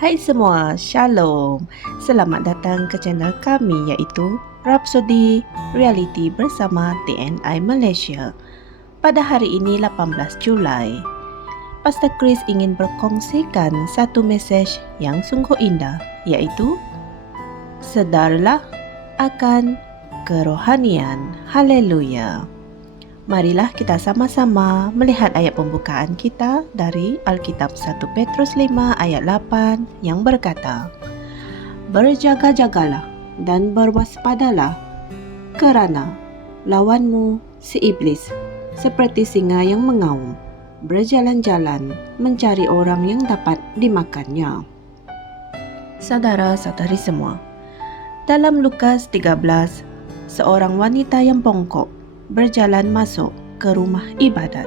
Hai semua, Shalom. Selamat datang ke channel kami iaitu Rhapsody Reality bersama TNI Malaysia. Pada hari ini 18 Julai, Pastor Chris ingin berkongsikan satu mesej yang sungguh indah iaitu sedarlah akan kerohanian. Haleluya. Marilah kita sama-sama melihat ayat pembukaan kita dari Alkitab 1 Petrus 5 ayat 8 yang berkata, "Berjaga-jagalah dan berwaspadalah, kerana lawanmu si iblis seperti singa yang mengaum, berjalan-jalan mencari orang yang dapat dimakannya." Saudara-saudari semua, dalam Lukas 13, seorang wanita yang bongkok berjalan masuk ke rumah ibadat.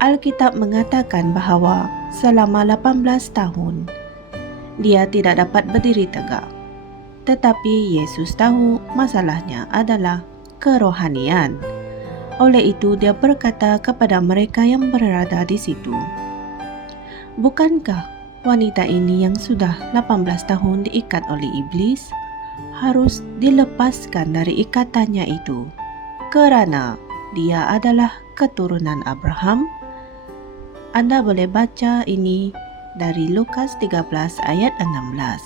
Alkitab mengatakan bahawa selama 18 tahun dia tidak dapat berdiri tegak. Tetapi Yesus tahu masalahnya adalah kerohanian. Oleh itu dia berkata kepada mereka yang berada di situ, "Bukankah wanita ini yang sudah 18 tahun diikat oleh iblis harus dilepaskan dari ikatannya itu? Kerana dia adalah keturunan Abraham." Anda boleh baca ini dari Lukas 13 ayat 16.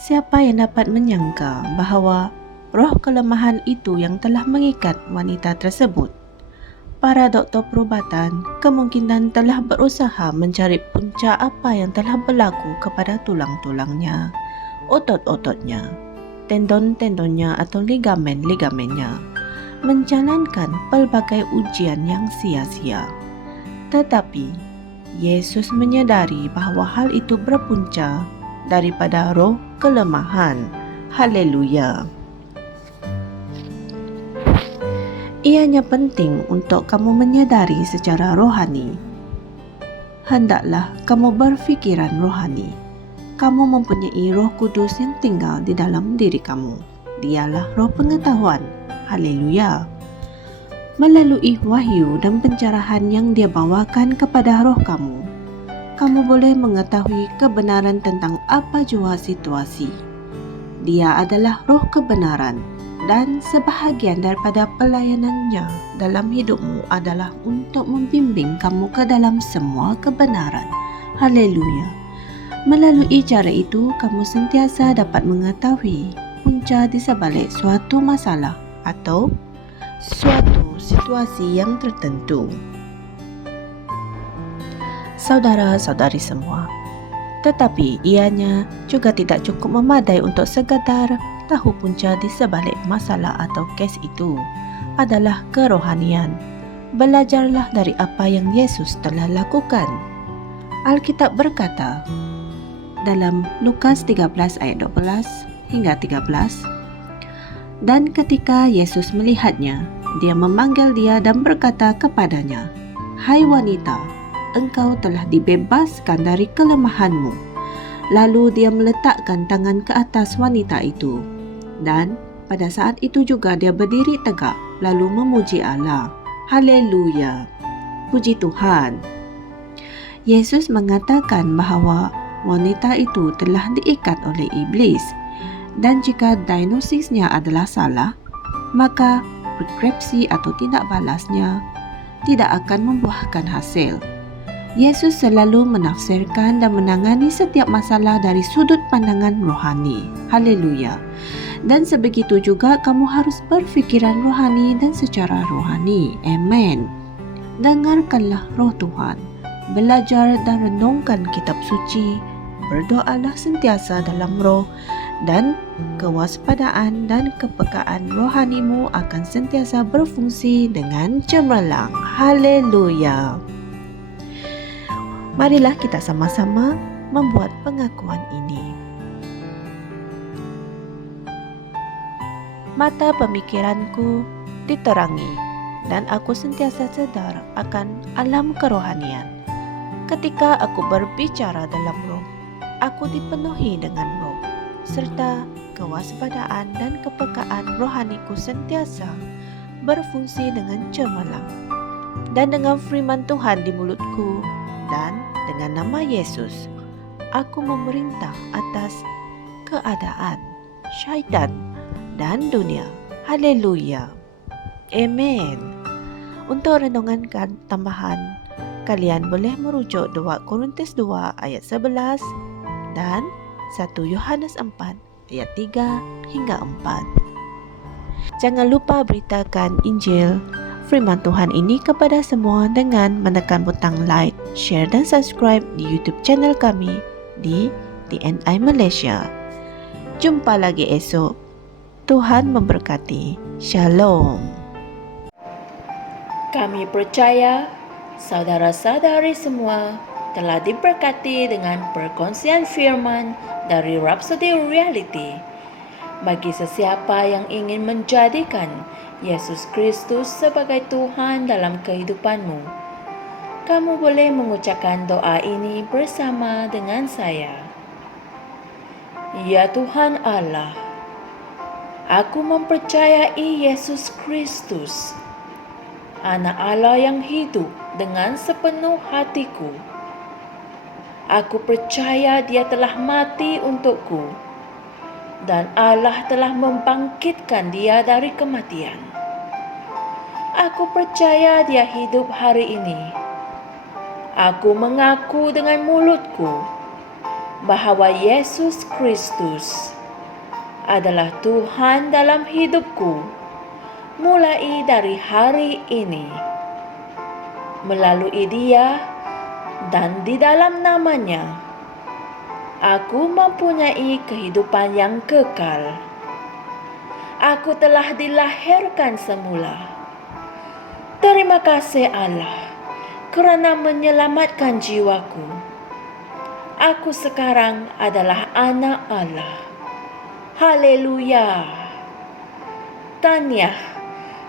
Siapa yang dapat menyangka bahawa roh kelemahan itu yang telah mengikat wanita tersebut? Para doktor perubatan kemungkinan telah berusaha mencari punca apa yang telah berlaku kepada tulang-tulangnya, otot-ototnya, tendon-tendonnya atau ligamen-ligamennya, menjalankan pelbagai ujian yang sia-sia. Tetapi Yesus menyadari bahawa hal itu berpunca daripada roh kelemahan. Haleluya. Ianya penting untuk kamu menyadari secara rohani. Hendaklah kamu berfikiran rohani. Kamu mempunyai Roh Kudus yang tinggal di dalam diri kamu. Dialah roh pengetahuan. Haleluya. Melalui wahyu dan pencerahan yang dia bawakan kepada roh kamu, kamu boleh mengetahui kebenaran tentang apa jua situasi. Dia adalah roh kebenaran dan sebahagian daripada pelayanannya dalam hidupmu adalah untuk membimbing kamu ke dalam semua kebenaran. Haleluya. Melalui cara itu, kamu sentiasa dapat mengetahui punca di sebalik suatu masalah atau suatu situasi yang tertentu. Saudara-saudari semua, tetapi ianya juga tidak cukup memadai untuk sekadar tahu punca di sebalik masalah atau kes itu adalah kerohanian. Belajarlah dari apa yang Yesus telah lakukan. Alkitab berkata dalam Lukas 13 ayat 12 hingga 13, "Dan ketika Yesus melihatnya, dia memanggil dia dan berkata kepadanya, 'Hai wanita, engkau telah dibebaskan dari kelemahanmu.' Lalu dia meletakkan tangan ke atas wanita itu. Dan pada saat itu juga dia berdiri tegak lalu memuji Allah. Haleluya. Puji Tuhan. Yesus mengatakan bahawa wanita itu telah diikat oleh iblis. Dan jika diagnosisnya adalah salah, maka preskripsi atau tindak balasnya tidak akan membuahkan hasil. Yesus selalu menafsirkan dan menangani setiap masalah dari sudut pandangan rohani. Haleluya. Dan sebegitu juga kamu harus berfikiran rohani dan secara rohani. Amen. Dengarkanlah roh Tuhan. Belajar dan renungkan kitab suci. Berdoalah sentiasa dalam roh, dan kewaspadaan dan kepekaan rohanimu akan sentiasa berfungsi dengan cemerlang. Haleluya. Marilah kita sama-sama membuat pengakuan ini. Mata pemikiranku diterangi dan aku sentiasa sedar akan alam kerohanian. Ketika aku berbicara dalam roh, aku dipenuhi dengan roh, serta kewaspadaan dan kepekaan rohaniku sentiasa berfungsi dengan cemerlang. Dan dengan firman Tuhan di mulutku dan dengan nama Yesus, Aku memerintah atas keadaan, syaitan, dan dunia. Haleluya. Amen. Untuk renungan tambahan, kalian boleh merujuk 2 Korintus 2 ayat 11 dan 1 Yohanes 4 ayat 3 hingga 4. Jangan lupa beritakan Injil firman Tuhan ini kepada semua dengan menekan butang like, share dan subscribe di YouTube channel kami di TNI Malaysia. Jumpa lagi esok. Tuhan memberkati. Shalom. Kami percaya saudara-saudari semua telah diberkati dengan perkongsian firman dari Rhapsody Reality. Bagi sesiapa yang ingin menjadikan Yesus Kristus sebagai Tuhan dalam kehidupanmu, kamu boleh mengucapkan doa ini bersama dengan saya. Ya Tuhan Allah, aku mempercayai Yesus Kristus, Anak Allah yang hidup dengan sepenuh hatiku. Aku percaya Dia telah mati untukku dan Allah telah membangkitkan Dia dari kematian. Aku percaya Dia hidup hari ini. Aku mengaku dengan mulutku bahwa Yesus Kristus adalah Tuhan dalam hidupku mulai dari hari ini. Melalui Dia dan di dalam nama-Nya, aku mempunyai kehidupan yang kekal. Aku telah dilahirkan semula. Terima kasih Allah kerana menyelamatkan jiwaku. Aku sekarang adalah anak Allah. Haleluya. Tahniah,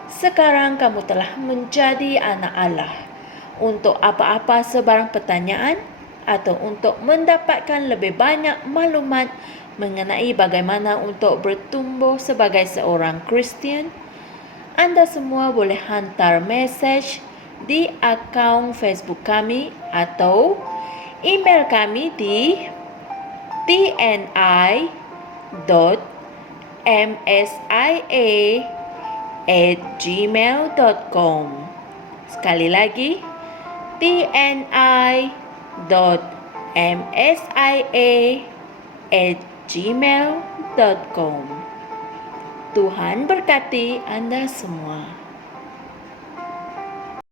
sekarang kamu telah menjadi anak Allah. Untuk apa-apa sebarang pertanyaan atau untuk mendapatkan lebih banyak maklumat mengenai bagaimana untuk bertumbuh sebagai seorang Kristian, anda semua boleh hantar mesej di akaun Facebook kami atau email kami di tni.msia@gmail.com. Sekali lagi, tni.msia@gmail.com. Tuhan berkati Anda semua.